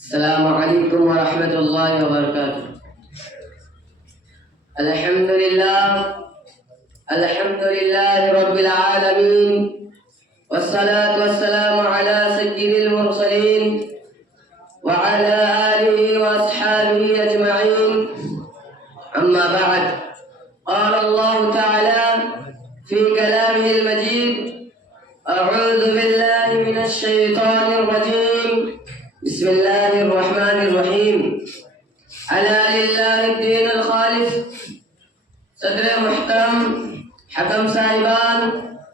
السلام علیکم ورحمۃ اللہ وبرکاتہ۔ الحمد للہ رب العالمین، والصلاة والسلام على سید المرسلین وعلى آلہ واصحابہ اجمعین، اما بعد، قال اللہ تعالی فی کلامہ المجید: اعوذ باللہ من الشیطان الرجیم، بسم اللہ الرحمن الرحیم۔ الا للہ الدین الخالص۔ صدر محترم، حکم صاحبان،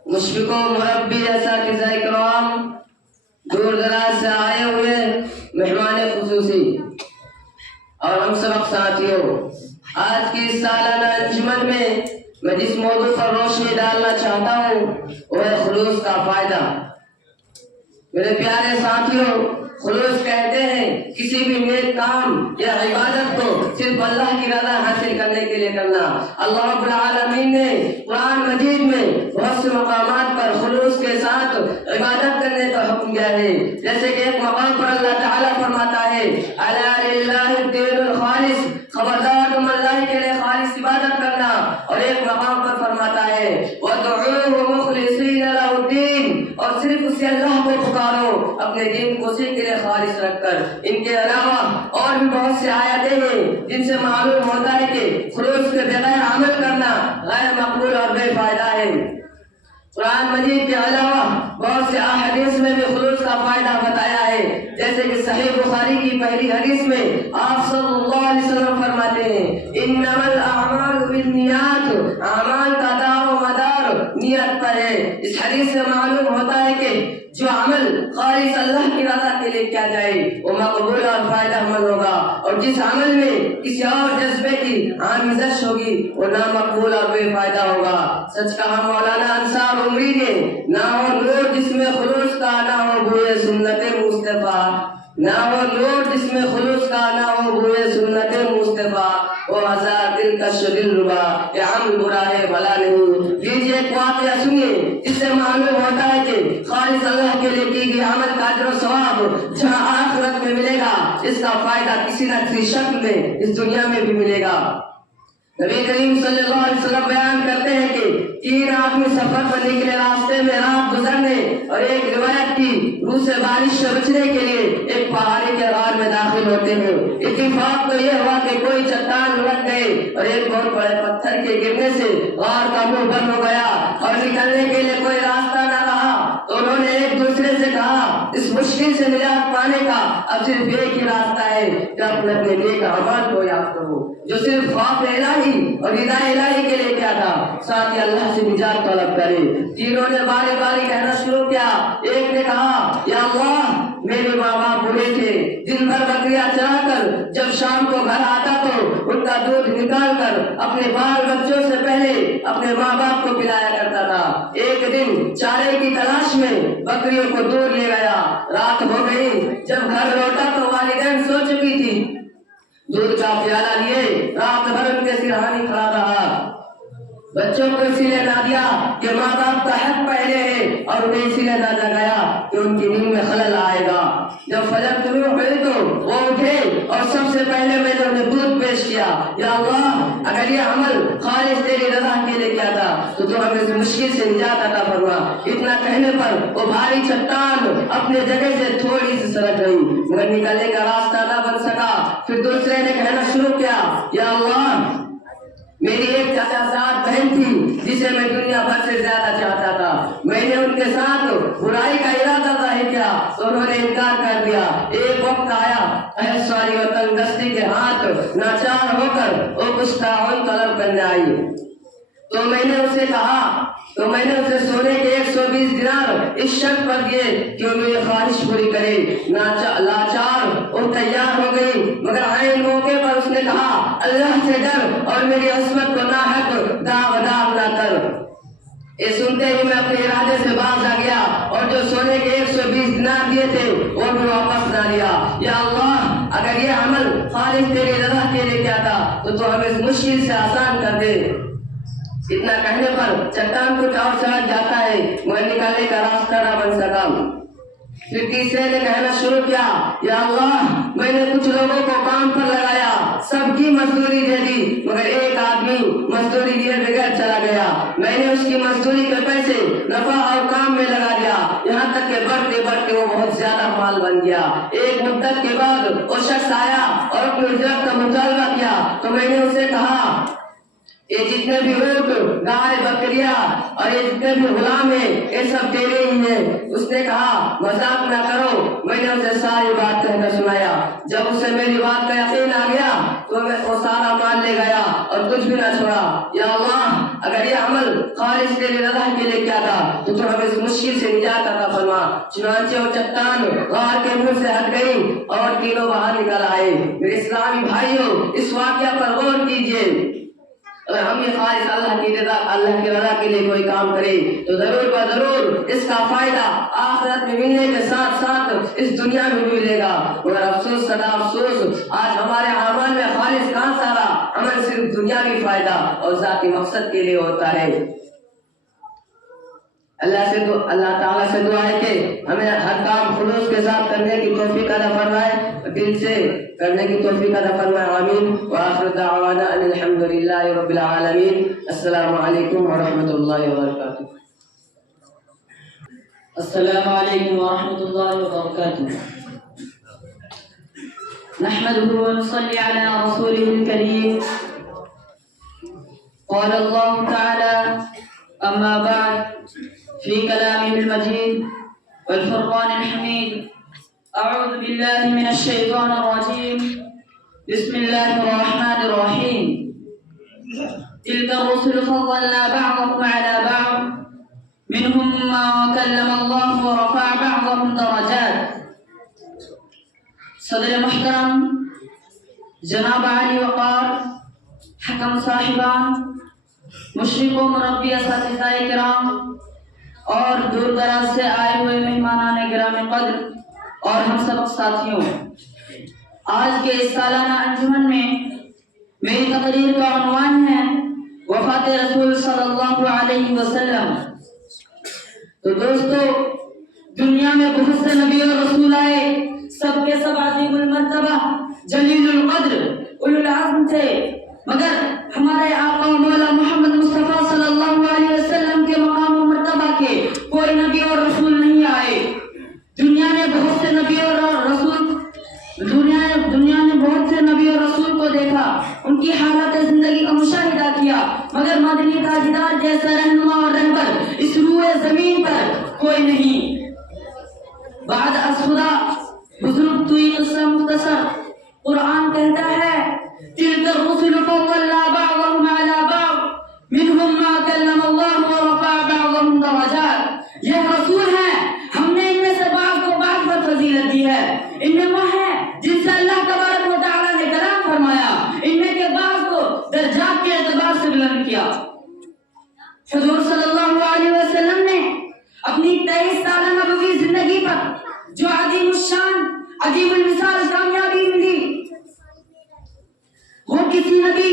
مشفق و مربی اساتذہ اکرام، دور دراز سے آئے ہوئے مہمان خصوصی اور ہم سبق ساتھیوں، آج کی اس سالانہ انجمن میں میں جس موضوع پر روشنی ڈالنا چاہتا ہوں وہ ہے خلوص کا فائدہ۔ میرے پیارے ساتھیوں، خلوص کہتے ہیں کسی بھی نیک کام یا عبادت کو صرف اللہ کی رضا حاصل کرنے کے لیے کرنا۔ اللہ رب العالمین نے قرآن مجید میں بہت سے مقامات پر خلوص کے ساتھ عبادت کرنے کا حکم دیا ہے، جیسے کہ ایک مقام پر اللہ تعالیٰ فرماتا ہے: الا للہ الدین الخالص، خبردار تم اللہ کے لیے خالص عبادت کرنا۔ اور ایک مقام پر فرماتا ہے: وَادْعُوهُ مُخْلِصِينَ لَهُ الدِّينَ، اور صرف اسی اللہ کو پکارو اپنے دین کو اسی کے لیے خالص رکھ کر۔ ان کے علاوہ اور بھی بہت سے آیتیں ہیں جن سے معلوم ہوتا ہے کہ خلوص کے بغیر عمل کرنا غیر مقبول اور بے فائدہ ہے۔ قرآن مجید کے علاوہ بہت سے احادیث میں بھی خلوص کا فائدہ بتایا ہے، جیسے کہ صحیح بخاری کی پہلی حدیث میں آپ صلی اللہ علیہ وسلم فرماتے ہیں: انما الاعمال بالنیات، اعمال کا دار و مدار نیت پر ہے۔ اس حدیث سے معلوم ہوتا ہے کہ جو عمل خالص اللہ کی رضا کے لیے کیا جائے وہ مقبول اور فائدہ مند ہوگا، اور جس عمل میں کسی اور جذبے کی آمیزش ہوگی وہ نامقبول اور بے فائدہ ہوگا۔ سچ کہا مولانا انصار عمری نے: نہ ہو نور جس میں خلوص کا، نہ ہو بوئے سنت مصطفیٰ، نہ ہو نور جس میں خلوص کا، نہ ہو بوئے سنت مصطفیٰ، وہ ہزار دل کش دل ربا، یہ عمل برا ہے بھلا نہیں۔ لیجیے ایک واقعہ سنیے جس سے معلوم ہوتا ہے کہ خالص اللہ کے لیے کی گئی عمل کا اجر و ثواب جہاں آخرت میں ملے گا، اس کا فائدہ کسی نہ کسی شکل میں اس دنیا میں بھی ملے گا۔ نبی کریم صلی اللہ علیہ وسلم بیان کرتے ہیں کہ 3 آدمی سفر پر نکلے، راستے میں رات گزرنے اور ایک روایت کی روح سے بارش سے بچنے کے لیے ایک پہاڑی کے غار میں داخل ہوتے ہیں۔ اتفاق تو یہ ہوا کہ کوئی چٹان لگ گئے اور ایک بہت بڑے پتھر کے گرنے سے غار کا منہ بند ہو گیا اور نکلنے کے لیے کوئی راستہ نہ رہا، تو انہوں نے ایک دوسرے سے کہا: اس مشکل سے نجات پانے کا اب صرف ایک ہی راستہ ہے کہ اپنے نیک اعمال کو یاد کرو، جو صرف خوف الہی اور رضا الہی کے لیے کیا تھا، ساتھ ہی اللہ سے نجات طلب کرے۔ تینوں نے باری باری کہنا شروع کیا۔ ایک نے کہا: یا اللہ، میرے ماں باپ بوڑھے تھے، دن بھر بکریاں چرا کر جب شام کو گھر آتا تو ان کا دودھ نکال کر اپنے بال بچوں سے پہلے اپنے ماں باپ کو پلایا کرتا تھا۔ ایک دن چارے کی تلاش میں بکریوں کو دور لے گیا، رات ہو گئی، جب گھر لوٹا تو والدین سو چکی تھی۔ دودھ کا پیالہ لیے رات بھر ان کے سرہانے کھڑا رہا، بچوں کو اسی لیے نہ دیا کہ ماں باپ کا حق پہلے ہے، اور انہیں اسی لیے نہ جگایا کہ ان کی نیند میں خلل آئے گا۔ جب فجر طلوع ہوئی تو وہ اٹھے اور سب سے پہلے میں نے انہیں دودھ پیش کیا: یا اللہ، اگر یہ عمل خالص تیری رضا کے لیے کیا تھا تو تو ہمیں اس مشکل سے نجات عطا فرما۔ اتنا کہنے پر وہ بھاری چٹان اپنے جگہ سے تھوڑی سی سرک گئی، مگر نکلنے کا راستہ نہ بن سکا۔ پھر دوسرے نے کہنا شروع کیا: یا اللہ، میری ایک چچا زاد بہن تھی جسے میں دنیا بھر سے زیادہ چاہتا تھا، میں نے ان کے ساتھ برائی کا ارادہ ظاہر کیا تو انہوں نے انکار کر دیا۔ ایک وقت آیا احساری و تنگستی کے ہاتھ ناچار ہو کر وہ کچھ تعاون طلب کرنے آئی، تو میں نے اسے سونے کے 120 دینار اس شرط پر دیے کہ وہ میری خواہش پوری کرے۔ لاچار اور تیار ہو گئی، مگر عین موقع پر اس نے کہا: اللہ سے ڈر اور میری عصمت کو ناحق داغدار نہ کر۔ یہ سنتے ہی میں اپنے ارادے سے باز آ گیا اور جو سونے کے 120 دینار دیے تھے وہ بھی واپس نہ لیا۔ یا اللہ، اگر یہ عمل خالص تیری رضا کے لیے کیا تھا تو ہمیں اس مشکل سے آسان کر دے۔ اتنا کہنے پر چٹان کچھ اور سمجھ جاتا ہے مگر نکالنے کا راستہ نہ بن سکا۔ پھر تیسرے نے کہنا شروع کیا، یا اللہ میں نے کچھ لوگوں کو کام پر لگایا، سب کی مزدوری دے دی، مگر ایک آدمی مزدوری دیے بغیر چلا گیا۔ میں نے اس کی مزدوری کے پیسے نفع اور کام میں لگا دیا، یہاں تک کہ بڑھتے بڑھتے وہ بہت زیادہ مال بن گیا۔ ایک مدت کے بعد وہ شخص آیا اور اپنی اجرت کا مطالبہ کیا تو میں نے اسے کہا یہ جتنے بھی اونٹ، گائے، بکریاں اور یہ جتنے بھی غلام ہیں یہ سب تیرے ہی ہیں۔ اس نے کہا مذاق نہ کرو۔ میں نے اسے ساری بات کہہ کر سنایا۔ جب اسے میری بات کا یقین آ گیا تو وہ سارا مال لے گیا اور کچھ بھی نہ چھوڑا۔ یا اللہ اگر یہ عمل خالص تیری رضا کے لیے کیا تھا تو ہمیں اس مشکل سے نجات عطا فرما۔ چنانچہ وہ چٹان غار کے منہ سے ہٹ گئی اور تینوں باہر نکل آئے۔ میرے اسلامی بھائیوں اس واقعہ پر غور کیجیے۔ اگر ہم یہ خالص اللہ کی رضا کے لیے کوئی کام کرے تو ضرور ضرور اس کا فائدہ آخرت میں ملنے کے ساتھ ساتھ اس دنیا میں بھی ملے گا۔ مگر افسوس صدا افسوس آج ہمارے اعمال میں خالص کہاں سارا عمل صرف دنیاوی فائدہ اور ذاتی مقصد کے لیے ہوتا ہے۔ اللہ تعالیٰ سے دعا ہے کہ ہمیں ہر کام خلوص کے ساتھ کرنے کی توفیق عطا فرمائے، دل سے کرنے کی توفیق عطا فرمائے، آمین۔ وآخر دعوانا ان الحمدللہ رب العالمین۔ السلام علیکم ورحمۃ اللہ وبرکاتہ۔ السلام علیکم ورحمۃ اللہ وبرکاتہ۔ نحمده ونصلي على رسوله الكريم۔ قال الله تعالى أما بعد في كلامه المجيد والفرقان الحميد، أعوذ بالله من الشيطان الرجيم، بسم الله الرحمن الرحيم، تلك الرسل فضلنا بعضهم على بعض منهم من كلم الله ورفع بعضهم درجات۔ صدر محترم جناب علی وقار، حکم صاحبان، مشرق و مربی اساتذہ کرام اور دور دراز سے آئے ہوئے مہمانان گرامی قدر اور ہم سب ساتھیوں، آج کے اس سالانہ انجمن میں میری تقریر کا عنوان ہے وفات رسول صلی اللہ علیہ وسلم۔ تو دوستو، دنیا میں بہت سے نبی اور رسول آئے، سب کے سب عظیم المرتبہ، جلیل القدر، اولو العزم تھے، مگر ہمارے آقا و مولا محمد مصطفیٰ صلی اللہ علیہ وسلم کے مقام و مرتبہ کے کوئی نبی اور رسول نہیں آئے۔ دنیا نے بہت سے نبی اور رسول کو دیکھا، ان کی حالت زندگی کا مشاہدہ کیا، مگر مدنی تاجدار جیسا رہنما اور رہبر اس روئے زمین پر کوئی نہیں۔ بعد از خدا بزرگ توئی قصہ مختصر، قرآن کہتا ہے تلک الرسل فضلنا بعضهم على بعض منهم ما کلم اللہ ورفع بعضهم درجات۔ یہ رسول ہیں، ہم نے ان میں سے بعض کو بعض پر فضیلت دی ہے۔ ان میں وہ ہیں جن سے اللہ تبارک و تعالیٰ نے کلام فرمایا، ان میں کے بعض کو درجات کے اعتبار سے بلند کیا۔ حضور صلی اللہ علیہ وسلم نے اپنی 23 سالہ نبوی زندگی پر جو عظیم الشان، عظیم المثال کامیابی ملی، وہ کسی نبی،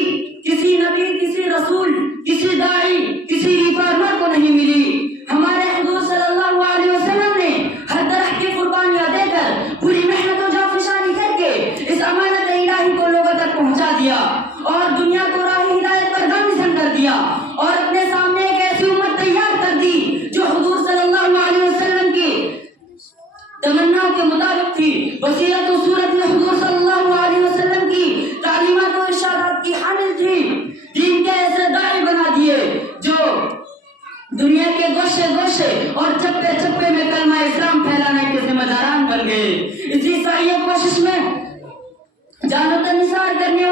کسی رسول، کسی داعی، کسی ریفارمر کو نہیں ملی۔ ہمارے حضور صلی اللہ علیہ وسلم نے ہر طرح کی قربانیاں دے کر، پوری محنت و جانفشانی کر کے اس امانت الہی کو لوگوں تک پہنچا دیا اور دنیا کو راہ ہدایت پر گامزن کر دیا، اور اپنے سامنے ایک ایسی امت تیار کر دی جو حضور صلی اللہ علیہ وسلم کی تمناؤں کے مطابق تھی، وصیت و صورت میں حضور صلی اللہ علیہ وسلم کی تعلیمات و ارشادات کی حامل تھی۔ دین کے ایسے داعی بنا دیے جو دنیا کے گوشے گوشے اور چپے چپے میں کلمہ اسلام پھیلانے کے ذمہ داران بن گئے۔ اسی سعی و کوشش میں جان و تن نثار کرنے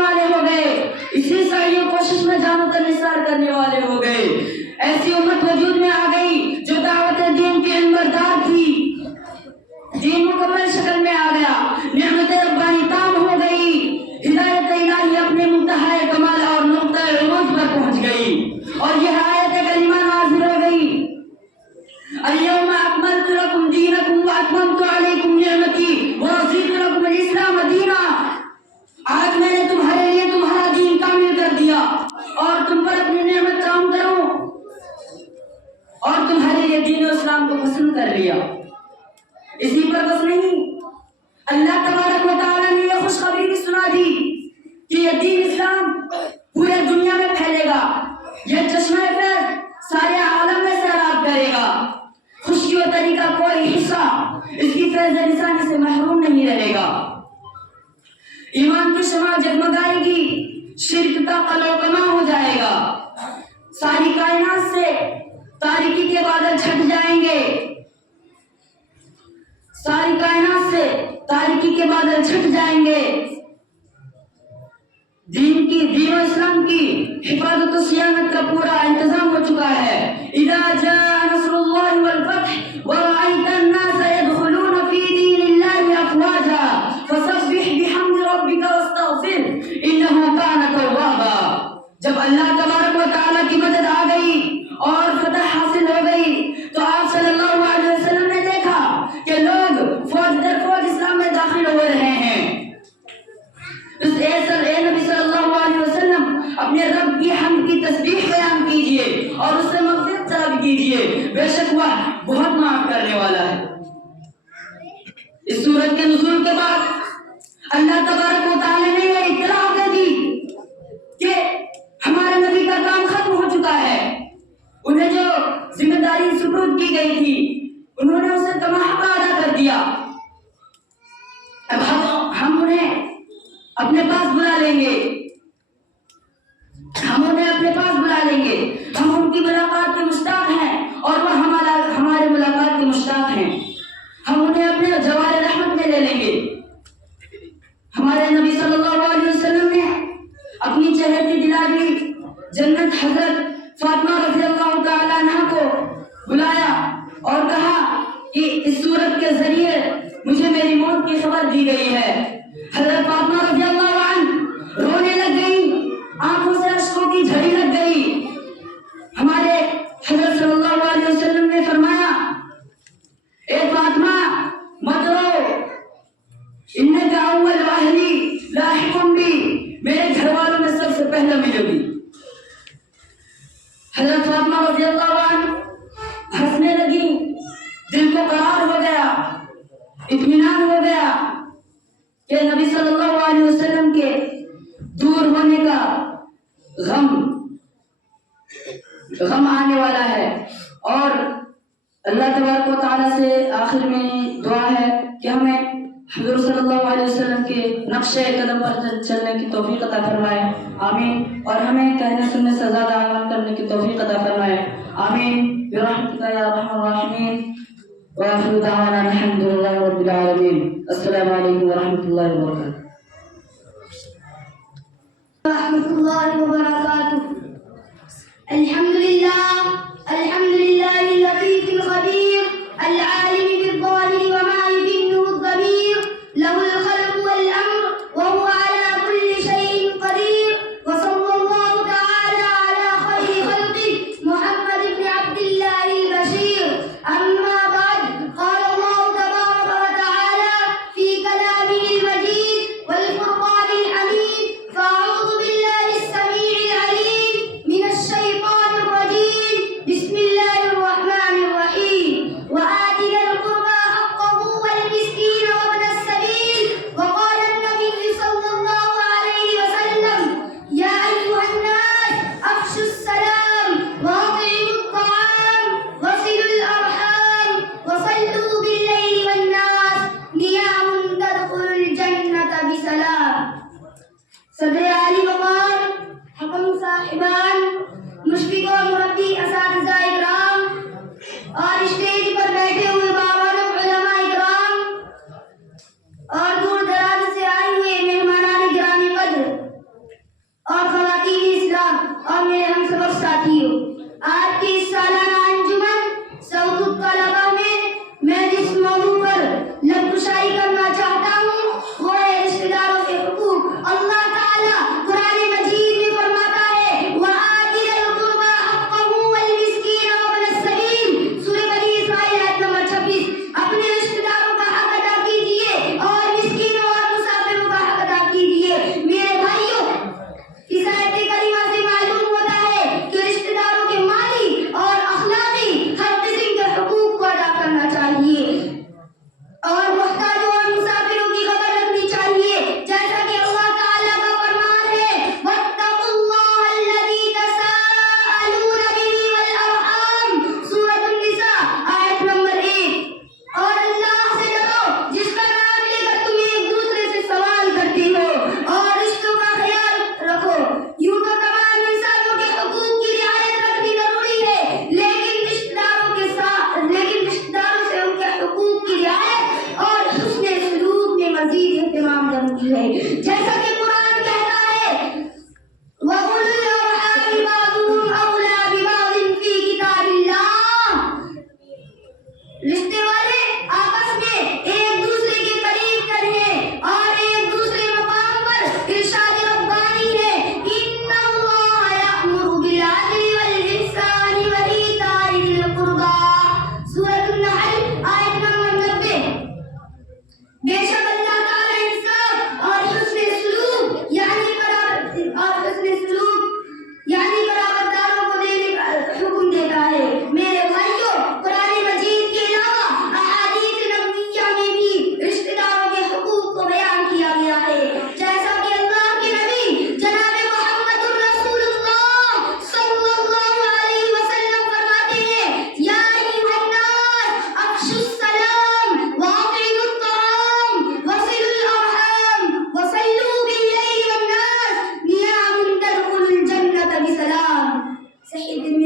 والے ہو گئے، ایسی امت وجود میں آ گئی جو دعوت دین کی علمبردار تھی۔ دین مکمل شکل میں آ گیا، نعمت ربانی تام ہو گئی، ہدایت الہی اپنے منتہا کمال اور نقطہ عروج پر پہنچ گئی، اور یہ آیت کریمہ نازل ہو گئی، اليوم اکملت لکم دینکم واتممت علیکم نعمتی اسلام کو پسند کر لیا۔ اسی پر بس نہیں، اللہ تبارک و تعالیٰ نے یہ خوشخبری بھی سنا دی کہ یہ دین اسلام پورے دنیا میں پھیلے گا، یہ چشمہ فیض سارے عالم میں سیراب کرے گا، خوشی و تری کا کوئی حصہ اس کی فیض رسانی سے محروم نہیں رہے گا، ایمان کی شمع جگمگائے گی، شرک کا قلع کما ہو جائے گا، ساری کائنات سے تاریکی کے بادل چھٹ جائیں گے، ساری کائنات سے تاریکی کے بادل چھٹ جائیں گے، دین و اسلام کی حفاظت و صیانت کا پورا انتظام ہو چکا ہے۔ اذا جاء نصر اللہ والفتح ورأيت الناس يدخلون في دين الله افواجا فسبح بحمد ربك واستغفر انه كان توابا۔ جب اللہ تبارک و تعالیٰ کی مدد آ گئی اور فتح حاصل ہو گئی تو آپ صلی اللہ علیہ وسلم نے دیکھا کہ لوگ فوج در فوج اسلام میں داخل ہو رہے ہیں۔ اے نبی صلی اللہ علیہ وسلم اپنے رب کی حمد کی تسبیح بیان کیجئے اور اس سے مغفرت طلب کیجئے، بے شک وہ بہت معاف کرنے والا ہے۔ اس سورت کے نزول کے بعد اللہ تبارک و تعالی نے یہ اطلاع دے دی کہ ہمارے نبی کا کام ختم ہو چکا ہے، انہیں جو ذمہ داری سپرد کی گئی تھی انہوں نے اسے کماحق ادا کر دیا۔ اب ہم انہیں اپنے پاس بلا لیں گے، ہم انہیں اپنے پاس بلا لیں گے، ہم ان کی ملاقات کے مشتاق ہیں اور وہ ہمارے ملاقات کے مشتاق ہیں، ہم انہیں اپنے جوار رحمت میں لے لیں گے۔ ہمارے نبی صلی اللہ علیہ وسلم نے اپنی چہیتی دلالی جنت حضرت فاطمہ رضی اللہ تعالیٰ عنہ کو بلایا اور کہا کہ اس صورت کے ذریعے مجھے میری موت کی خبر دی گئی ہے۔ حضرت فاطمہ رضی اللہ عنہ رونے لگ گئی، آنکھوں سے اشکوں کی جھڑی لگ گئی۔ ہمارے حضرت صلی اللہ علیہ وسلم نے فرمایا، اے فاطمہ مت رو، انک اول اہلی لاحق بی، میرے گھر والوں میں سب سے پہلے ملے گی۔ حضرت فاطمہ رضی اللہ عنہ ہنسنے لگی، دل کو قرار ہو گیا، اطمینان ہو گیا کہ نبی صلی اللہ علیہ وسلم کے دور ہونے کا غم آنے والا ہے۔ اور اللہ تبارک و تعالیٰ سے آخر میں دعا ہے کہ ہمیں حضور صلی اللہ علیہ وسلم کے نقش قدم پر چلنے کی توفیق عطا فرمائے، آمین، اور ہمیں کہنے سننے سے زیادہ عمل کرنے کی توفیق عطا فرمائے، آمین، برحمتک یا ارحم الراحمین، وآخر دعوانا الحمد للہ رب العالمین۔ السلام علیکم ورحمۃ اللہ وبرکاتہ۔ ورحمۃ اللہ وبرکاتہ۔ الحمد للہ اللطیف الخبیر العالم بالظاہر وما یکنہ الضمیر لہ الخلق والامر وهو على كل شيء قدير وصلى الله تعالى على خير خلقه محمد بن عبد الله البشير أما بعد قال الله تبارك وتعالى في كلامه المجيد والفرقان الحميد فأعوذ بالله السميع العليم من الشيطان الرجيم بسم الله الرحمن الرحيم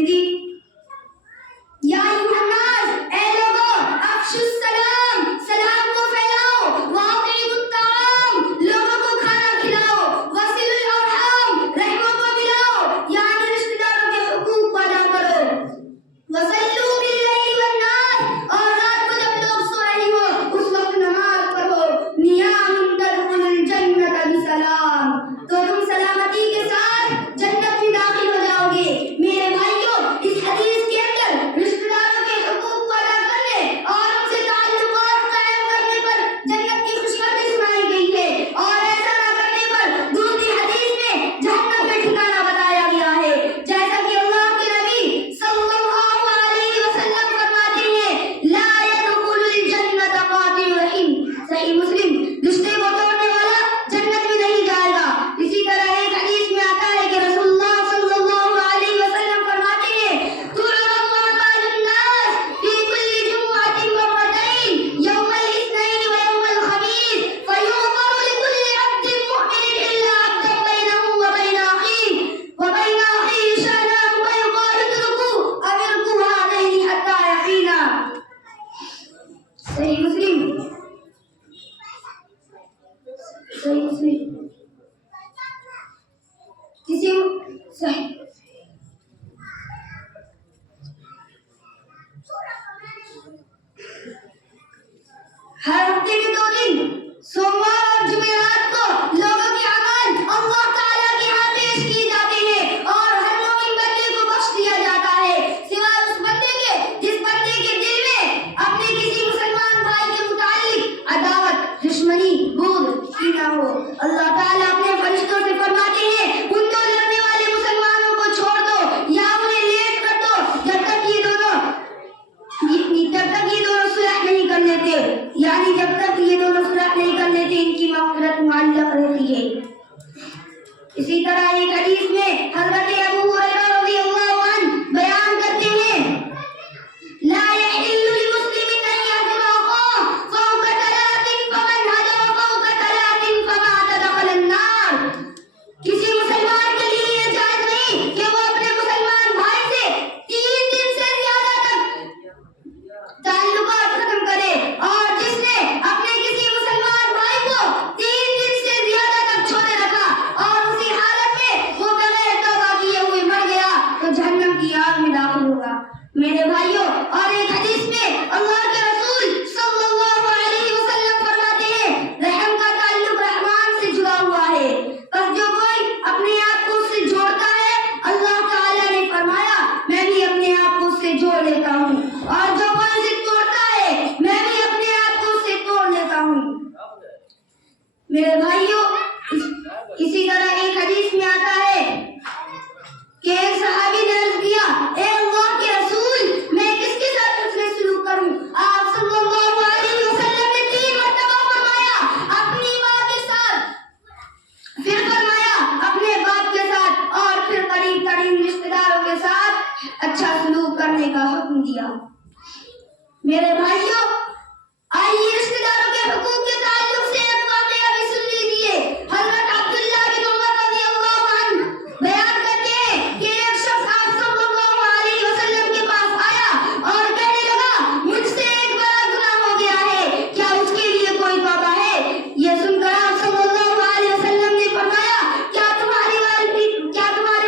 ترمذی یا ایھا الناس، اے لوگوں، افشوا السلام، سلام کو پھیلاؤ، واطعموا الطعام، لوگوں کو کھانا کھلاؤ، وصلوا الارحام، رحموں کو ملاؤ، یعنی رشتہ داروں کے حقوق کو ادا کرو، وصلوا باللیل والنہار، اور رات کو جب لوگ سو رہے ہو اس وقت نماز پڑھو، نیام تدخلوا الجنۃ بسلام، تو تم سلامتی کے ساتھ جنت میں داخل ہو جاؤ گے۔ میرے بھائیوں، اس حدیث کے اندر رشتہ داروں کے حقوق کو ادا کرنے اور ان سے تعلقات قائم کرنے پر جنت کی خوشخبری سنائی گئی ہے، اور ایسا نہ کرنے پر دوسری حدیث میں جہنم کا ٹھکانہ بتایا گیا ہے، جیسا کہ اللہ کے نبی صلی اللہ علیہ وسلم فرماتے ہیں لا يدخل الجنۃ قاطع رحم، صحیح مسلم، رشتے کو توڑنے والا جنت میں نہیں جائے گا۔ اسی طرح ایک حدیث میں آتا ہے کہ رسول اللہ صلی اللہ علیہ وسلم فرماتے ہیں تعرض اعمال الناس في كل جمعة مرتين يوم الاثنين ويوم الخميس فيغفر لكل عبد مؤمن إلا عبدا بينه وبين أخيه شأنه ويقال اتركوا هذين حتى يحينا، صحیح مسلم، صحیح مسلم، کسی صحیح ہر ہفتے میں 2 دن سوموار اور جمعرات کو لوگوں کے اعمال اللہ تعالیٰ کے ہاں پیش کیے جاتے ہیں اور ہر مومن بندے کو بخش دیا جاتا ہے سوائے اس بندے کے جس بندے کے دل میں اپنے کسی مسلمان بھائی کے متعلق عداوت، دشمنی، بغض، کینہ ہو۔ اللہ تعالیٰ اپنے فرشتوں سے فرماتے ہیں ان دو لڑنے والے مسلمانوں کو چھوڑ دو یا انہیں لیٹ کر دو جب تک یہ دونوں صلح نہیں کر لیتے، یعنی جب تک یہ دونوں صلح نہیں کر لیتے ان کی مغفرت معلق رہتی ہے۔ اسی طرح ایک حدیث میں حضرت ابو ہریرہ رضی اللہ عنہ بیان کرتے ہیں لا يحل لمسلم ان يهجر اخاه فوق 3 فمن هجر فوق 3 فمات دخل النار، کسی مسلمان کے لیے یہ جائز نہیں کہ وہ اپنے مسلمان بھائی سے 3 دن سے زیادہ تک تعلقات ختم کرے، اور جس نے اپنے کسی مسلمان بھائی کو 3 دن سے زیادہ تک چھوڑے رکھا اور اسی حالت میں وہ بغیر توبہ کیے ہوئے مر گیا تو جہنم کی آگ میں داخل ہوگا۔ میرے بھائیوں، اور ایک حدیث میں اللہ کے رسول صلی اللہ علیہ وسلم فرماتے ہیں رحم کا تعلق رحمان سے جڑا ہوا ہے، بس جو کوئی اپنے آپ کو اس سے جوڑتا ہے اللہ تعالیٰ نے فرمایا میں بھی اپنے آپ کو اس سے جوڑ لیتا ہوں، اور جو کوئی اسے توڑتا ہے میں بھی اپنے آپ کو اس سے توڑ لیتا ہوں۔ میرے بھائیوں، اسی طرح ایک حدیث میں آتا ہے کہ ایک صحابی نے عرض کیا اے اللہ کے رسول میں کس کے ساتھ حسن سلوک کروں؟ آپ صلی اللہ علیہ وسلم نے 3 مرتبہ فرمایا اپنی ماں کے ساتھ، پھر فرمایا اپنے باپ کے ساتھ، اور پھر قریب ترین رشتہ داروں کے ساتھ اچھا سلوک کرنے کا حکم دیا۔ میرے بھائیوں، آئیے رشتہ داروں کے حقوق کے تعلق سے ایک واقعہ بھی سن لیجیے۔ حضرت عبداللہ بن عمر رضی اللہ عنہ بیان کرتے ہیں کہ ایک شخص آپ صلی اللہ علیہ وسلم کے پاس آیا اور کہنے لگا مجھ سے ایک بڑا گناہ ہو گیا ہے، کیا اس کے لیے کوئی توبہ ہے؟ یہ سن کر آپ صلی اللہ علیہ وسلم نے فرمایا کیا تمہارے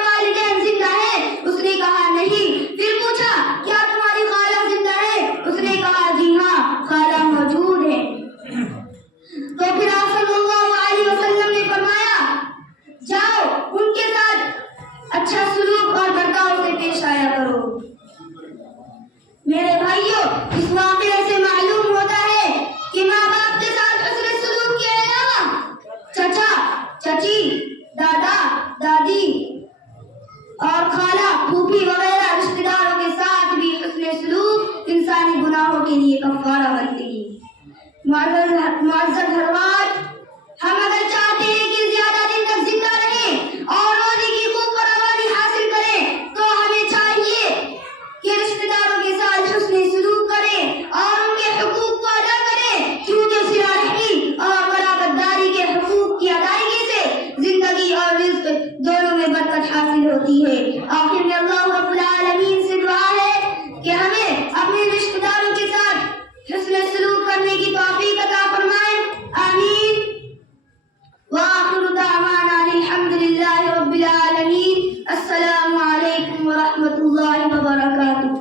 والدین زندہ ہیں؟ اس نے کہا نہیں۔ پھر پوچھا کیا تمہاری خالہ زندہ ہے؟ اس نے کہا جی ہاں، خالہ موجود ہے۔ تو پھر آپ صلی اللہ علیہ وسلم نے فرمایا جاؤ ان کے ساتھ اچھا سلوک اور برتاؤ سے پیش آیا کرو۔ میرے بھائیوں، اس واقعے سے معلوم ہوتا ہے کہ ماں باپ کے ساتھ حسن سلوک کے علاوہ چچا، چچی، دادا، دادی اور خالہ، پھوپھی وغیرہ رشتہ داروں کے ساتھ بھی حسن سلوک انسانی گناہوں کے لیے کفارہ بنتی ہے۔ معزز حضرات، ہم اگر چاہتے ہیں کہ زیادہ دن تک زندہ رہیں اور روزی کی خوب فراوانی حاصل کریں تو ہمیں چاہیے کہ رشتہ داروں کے ساتھ حسن سلوک کریں اور ان کے حقوق کو ادا کریں، کیونکہ صلہ رحمی اور قرابت داری کے حقوق کی ادائیگی سے زندگی اور رزق دونوں میں برکت حاصل ہوتی ہے۔ آخر میں اللہ رب وبركاته.